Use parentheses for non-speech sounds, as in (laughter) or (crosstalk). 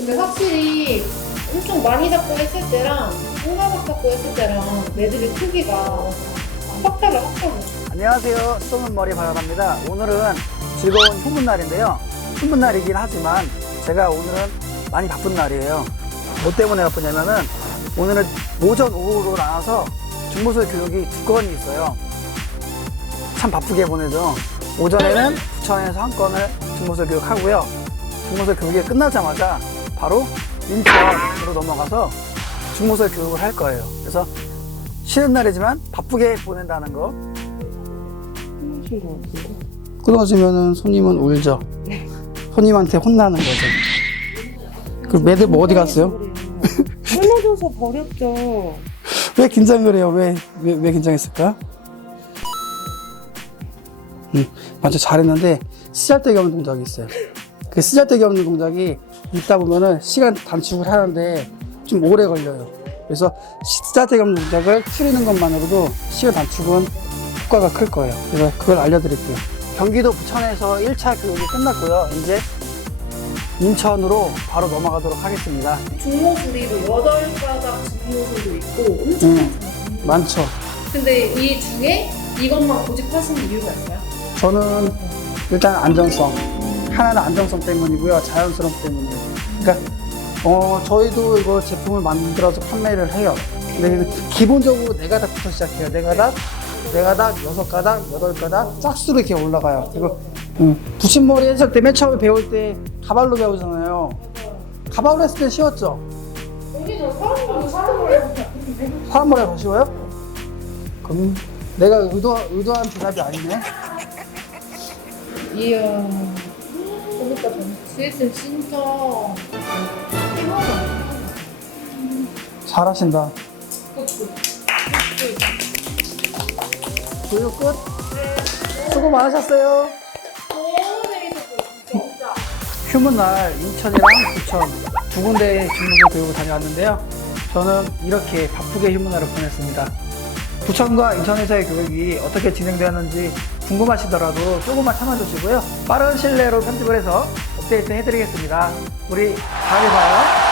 근데 확실히 엄청 많이 잡고 했을 때랑 한가닥 잡고 했을 때랑 매듭의 크기가 확 달라 확 달라. 안녕하세요. 쏘는 머리 바라랍니다. 오늘은 즐거운 휴문 날인데요. 휴문 날이긴 하지만 제가 오늘은 많이 바쁜 날이에요. 뭐 때문에 바쁘냐면은 오늘은 오전, 오후로 나눠서 중무술 교육이 두 건이 있어요. 참 바쁘게 보내죠. 오전에는 부천에서 한 건을 중무술 교육하고요. 중무술 교육이 끝나자마자 바로 인천으로 넘어가서 중무술 교육을 할 거예요. 그래서 쉬는 날이지만 바쁘게 보낸다는 거 힘드신 것 같은데. 끊어지면은 손님은 울죠. 손님한테 혼나는 거죠. 그 매듭 뭐 어디 갔어요? 끊어져서 버렸죠. (laughs) 왜 긴장을 해요? 왜, 왜, 왜 긴장했을까? 음, 맞아, 잘했는데, 쓰잘데기 없는 동작이 있어요. 그 쓰잘데기 없는 동작이 있다 보면은 시간 단축을 하는데 좀 오래 걸려요. 그래서 쓰잘데기 없는 동작을 추리는 것만으로도 시간 단축은 효과가 클 거예요. 그래서 그걸 알려드릴게요. 경기도 부천에서 1차 교육이 끝났고요. 이제 인천으로 바로 넘어가도록 하겠습니다. 중모수리도 여덟 가닥 중모술도 있고 엄청 음. 많잖아요. 많죠. 근데 이 중에 이것만 고집하시는 이유가 있어요? 저는 일단 안정성. 하나는 안정성 때문이고요. 자연스러움 때문이에요. 그러니까, 어, 저희도 이거 제품을 만들어서 판매를 해요. 근데 기본적으로 네 가닥부터 시작해요. 네 가닥, 네 가닥, 여섯 가닥, 여덟 가닥, 짝수로 이렇게 올라가요. 그리고, 음, 붙임머리 했을 때 맨 처음에 배울 때 가발로 배우잖아요. 가발로 했을 때 쉬웠죠? 사람머리가 더 쉬워요? 그럼 내가 의도, 의도한 대답이 아니네. 이야 그러니까 전지혜쌤 진짜 대박이야 잘하신다. 교육 끝. 수고 많으셨어요. 너무 재밌었어요 진짜 휴문 날 인천이랑 부천 두 군데의 중무교 교육을 다녀왔는데요. 저는 이렇게 바쁘게 휴문 날을 보냈습니다. 부천과 인천에서의 교육이 어떻게 진행되었는지 궁금하시더라도 조금만 참아주시고요. 빠른 신뢰로 편집을 해서 업데이트 해드리겠습니다. 우리 다음에 봐요.